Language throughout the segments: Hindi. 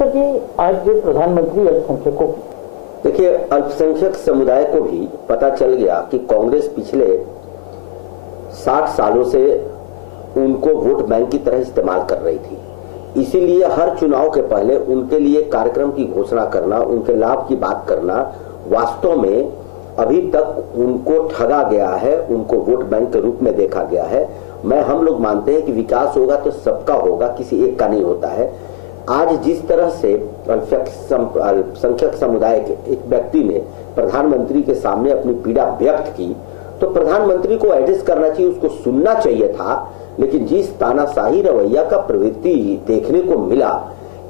जी आज प्रधानमंत्री अल्पसंख्यकों की देखिए, अल्पसंख्यक समुदाय को भी पता चल गया कि कांग्रेस पिछले 60 सालों से उनको वोट बैंक की तरह इस्तेमाल कर रही थी। इसीलिए हर चुनाव के पहले उनके लिए कार्यक्रम की घोषणा करना, उनके लाभ की बात करना, वास्तव में अभी तक उनको ठगा गया है, उनको वोट बैंक के रूप में देखा गया है। हम लोग मानते हैं कि विकास होगा तो सबका होगा, किसी एक का नहीं होता है। आज जिस तरह से अल्पसंख्यक समुदाय के एक व्यक्ति ने प्रधानमंत्री के सामने अपनी पीड़ा व्यक्त की, तो प्रधानमंत्री को एड्रेस करना चाहिए, उसको सुनना चाहिए था। लेकिन जिस तानाशाही रवैया का प्रवृत्ति देखने को मिला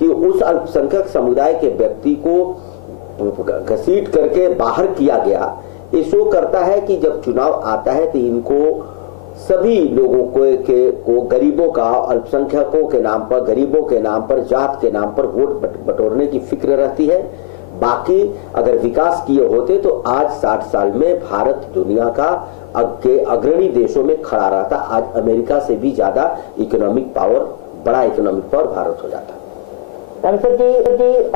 कि उस अल्पसंख्यक समुदाय के व्यक्ति को घसीट करके बाहर किया गया, ये शो करता है कि जब चुनाव आता है तो इनको सभी लोगों को गरीबों का, अल्पसंख्यकों के नाम पर, गरीबों के नाम पर, जात के नाम पर वोट बटोरने की फिक्र रहती है। बाकी अगर विकास किए होते तो आज 60 साल में भारत दुनिया का अग्रणी देशों में खड़ा रहता। आज अमेरिका से भी ज्यादा इकोनॉमिक पावर, बड़ा इकोनॉमिक पावर भारत हो जाता।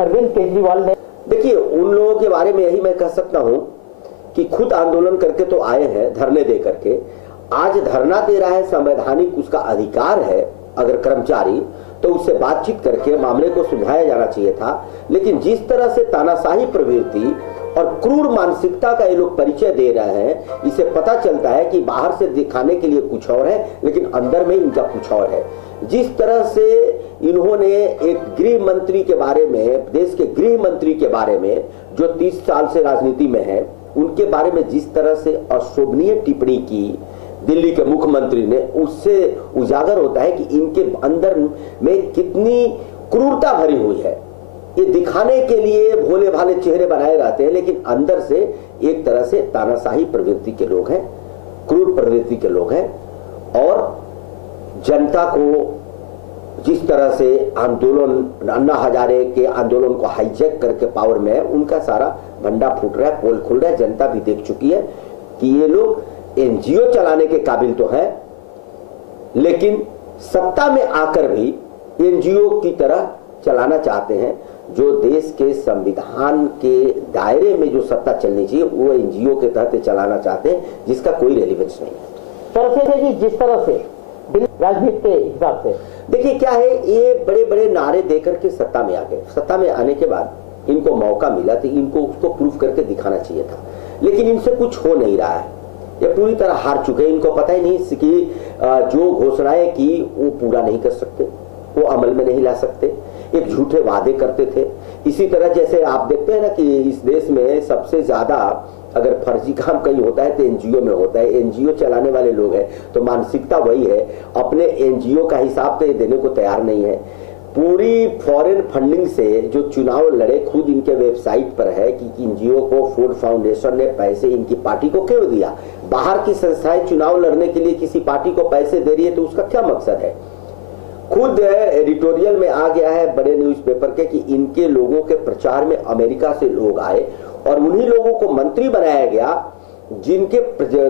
अरविंद केजरीवाल ने देखिए, उन लोगों के बारे में यही मैं कह सकता हूं कि खुद आंदोलन करके तो आए हैं, धरने दे करके। आज धरना दे रहा है, संवैधानिक उसका अधिकार है अगर कर्मचारी, तो उससे बातचीत करके मामले को सुलझाया जाना चाहिए था। लेकिन जिस तरह से तानाशाही प्रवृत्ति और क्रूर मानसिकता का ये लोग परिचय दे रहे हैं, इससे पता चलता है कि बाहर से दिखाने के लिए कुछ और है, लेकिन अंदर में इनका कुछ और है। जिस तरह से इन्होंने एक गृह मंत्री के बारे में, देश के गृह मंत्री के बारे में जो 30 साल से राजनीति में है, उनके बारे में जिस तरह से अशोभनीय टिप्पणी की दिल्ली के मुख्यमंत्री ने, उससे उजागर होता है कि इनके अंदर में कितनी क्रूरता भरी हुई है। ये दिखाने के लिए भोले भाले चेहरे बनाए रहते हैं, लेकिन अंदर से एक तरह से तानाशाही प्रवृत्ति के लोग हैं, क्रूर प्रवृत्ति के लोग हैं। और जनता को जिस तरह से आंदोलन, अन्ना हजारे के आंदोलन को हाईजैक करके पावर में है, उनका सारा भंडा फूट रहा है, पोल खुल रहा है। जनता भी देख चुकी है कि ये लोग एनजीओ चलाने के काबिल तो है, लेकिन सत्ता में आकर भी एनजीओ की तरह चलाना चाहते हैं। जो देश के संविधान के दायरे में जो सत्ता चलनी चाहिए, वो एनजीओ के तहत चलाना चाहते हैं, जिसका कोई रेलिवेंस नहीं है। जिस तरह से राजनीति के हिसाब से देखिए क्या है, ये बड़े बड़े नारे देकर के सत्ता में आ गए। सत्ता में आने के बाद इनको मौका मिला तो इनको उसको प्रूफ करके दिखाना चाहिए था, लेकिन इनसे कुछ हो नहीं रहा है। ये पूरी तरह हार चुके हैं। इनको पता ही नहीं कि जो घोषणाएं की वो पूरा नहीं कर सकते, वो अमल में नहीं ला सकते, एक झूठे वादे करते थे। इसी तरह जैसे आप देखते हैं ना कि इस देश में सबसे ज्यादा अगर फर्जी काम कहीं होता है तो एनजीओ में होता है। एनजीओ चलाने वाले लोग हैं, तो मानसिकता वही है, अपने एनजीओ का हिसाब तो देने को तैयार नहीं है। पूरी फॉरेन फंडिंग से जो चुनाव लड़े, खुद इनके वेबसाइट पर है कि एनजीओ को फोर्ड फाउंडेशन ने पैसे इनकी पार्टी को क्यों दिया। बाहर की संस्थाएं चुनाव लड़ने के लिए किसी पार्टी को पैसे दे रही है तो उसका क्या मकसद है। खुद एडिटोरियल में आ गया है बड़े न्यूज़पेपर के कि इनके लोगों के प्रचार में अमेरिका से लोग आए और उन्हीं लोगों को मंत्री बनाया गया जिनके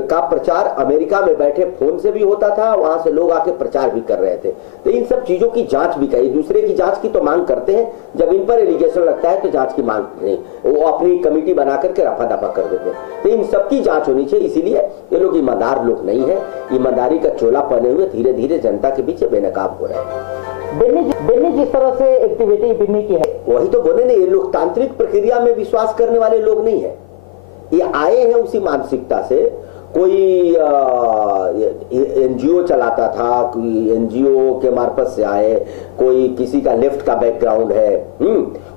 का प्रचार अमेरिका में बैठे फोन से भी होता था, वहां से लोग आके प्रचार भी कर रहे थे। तो इन सब चीजों की जांच भी करी। दूसरे की जांच की तो मांग करते हैं, जब इन पर एलिगेशन लगता है तो जांच की मांग नहीं, वो अपनी कमेटी बना करके रफा दफा कर देते हैं। तो इन सबकी जांच होनी चाहिए। इसीलिए ये लोग ईमानदार लोग नहीं है, ईमानदारी का चोला पहने हुए धीरे धीरे जनता के बीच बेनकाब हो रहे हैं। बिन्नी जिस तरह से एक्टिविटी बिन्नी की है, वही तो बोले नहीं, ये लोकतांत्रिक प्रक्रिया में विश्वास करने वाले लोग नहीं है। ये आए हैं उसी मानसिकता से। कोई एनजीओ चलाता था, कोई एनजीओ के मार्फत से आए, कोई किसी का लेफ्ट का बैकग्राउंड है,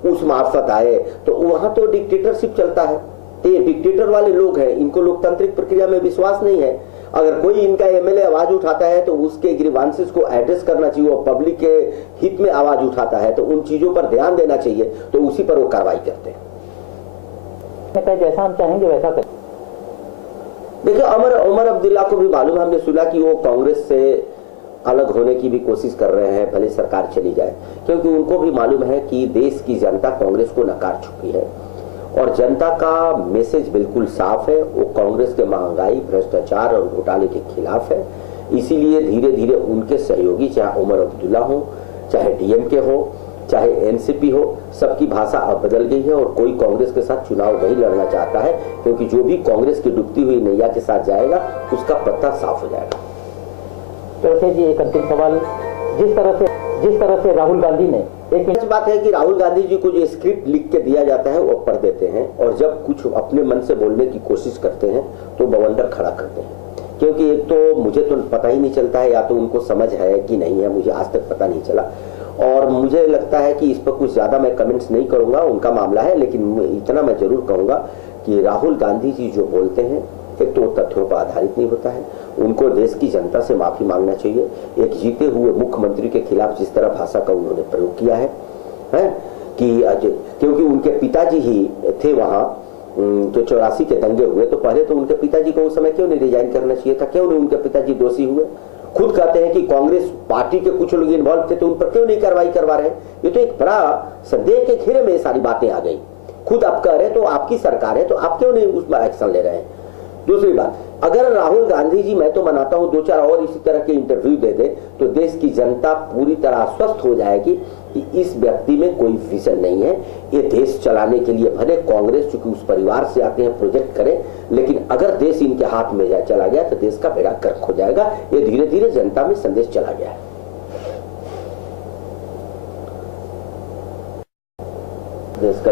उस मार्फत आए, तो वहां तो डिक्टेटरशिप चलता है। तो ये डिक्टेटर वाले लोग हैं, इनको लोकतांत्रिक प्रक्रिया में विश्वास नहीं है। अगर कोई इनका एमएलए आवाज उठाता है तो उसके ग्रीवांसेस को एड्रेस करना चाहिए, वो पब्लिक के हित में आवाज उठाता है तो उन चीजों पर ध्यान देना चाहिए, तो उसी पर वो कार्रवाई करते हैं। जैसा हम चाहेंगे वैसा करें। देखिए, उमर अब्दुल्ला को भी मालूम, हमने सुना कि वो कांग्रेस से अलग होने की भी कोशिश कर रहे हैं, भले सरकार चली जाए, क्योंकि उनको भी मालूम है कि देश की जनता कांग्रेस को नकार चुकी है और जनता का मैसेज बिल्कुल साफ है। वो कांग्रेस के महंगाई, भ्रष्टाचार और घोटाले के खिलाफ है। इसीलिए धीरे धीरे उनके सहयोगी, चाहे उमर अब्दुल्ला हो, चाहे डीएमके हो, चाहे एनसीपी हो, सबकी भाषा अब बदल गई है और कोई कांग्रेस के साथ चुनाव नहीं लड़ना चाहता है, क्योंकि जो भी कांग्रेस की डूबती हुई नैया के साथ जाएगा उसका पत्ता साफ हो जाएगा। तो जी एक अंतिम सवाल, जिस तरह से राहुल गांधी ने एक बात है कि राहुल गांधी जी को जो स्क्रिप्ट लिख के दिया जाता है वो पढ़ देते हैं और जब कुछ अपने मन से बोलने की कोशिश करते हैं तो बवंडर खड़ा करते हैं, क्योंकि एक तो मुझे तो पता ही नहीं चलता है या तो उनको समझ है कि नहीं है, मुझे आज तक पता नहीं चला और मुझे लगता है कि इस पर कुछ ज्यादा मैं कमेंट्स नहीं करूंगा, उनका मामला है, लेकिन इतना मैं जरूर कहूंगा कि राहुल गांधी जी जो बोलते हैं एक तो तथ्यों पर आधारित नहीं होता है, उनको देश की जनता से माफी मांगना चाहिए। एक जीते हुए मुख्यमंत्री के खिलाफ जिस तरह भाषा का उन्होंने प्रयोग किया है कि क्योंकि उनके पिताजी ही थे वहां जो 84 के दंगे हुए, तो पहले तो उनके पिताजी को उस समय क्यों नहीं रिजाइन करना चाहिए था, क्यों नहीं उनके पिताजी दोषी हुए। खुद कहते हैं कि कांग्रेस पार्टी के कुछ लोग इन्वॉल्व थे तो उन पर क्यों नहीं कार्रवाई करवा रहे। ये तो एक बड़ा संदेह के घेरे में सारी बातें आ गई। खुद आप कह रहे तो आपकी सरकार है तो आप क्यों नहीं उस पर एक्शन ले रहे हैं। दूसरी बात, अगर राहुल गांधी जी, मैं तो मनाता हूं 2-4 और इसी तरह के इंटरव्यू दे दे तो देश की जनता पूरी तरह आश्वस्त हो जाएगी कि इस व्यक्ति में कोई विजन नहीं है। ये देश चलाने के लिए भले कांग्रेस चूंकि उस परिवार से आते हैं प्रोजेक्ट करे, लेकिन अगर देश इनके हाथ में चला गया तो देश का बेड़ा गर्क हो जाएगा। ये धीरे धीरे जनता में संदेश चला गया है। देश का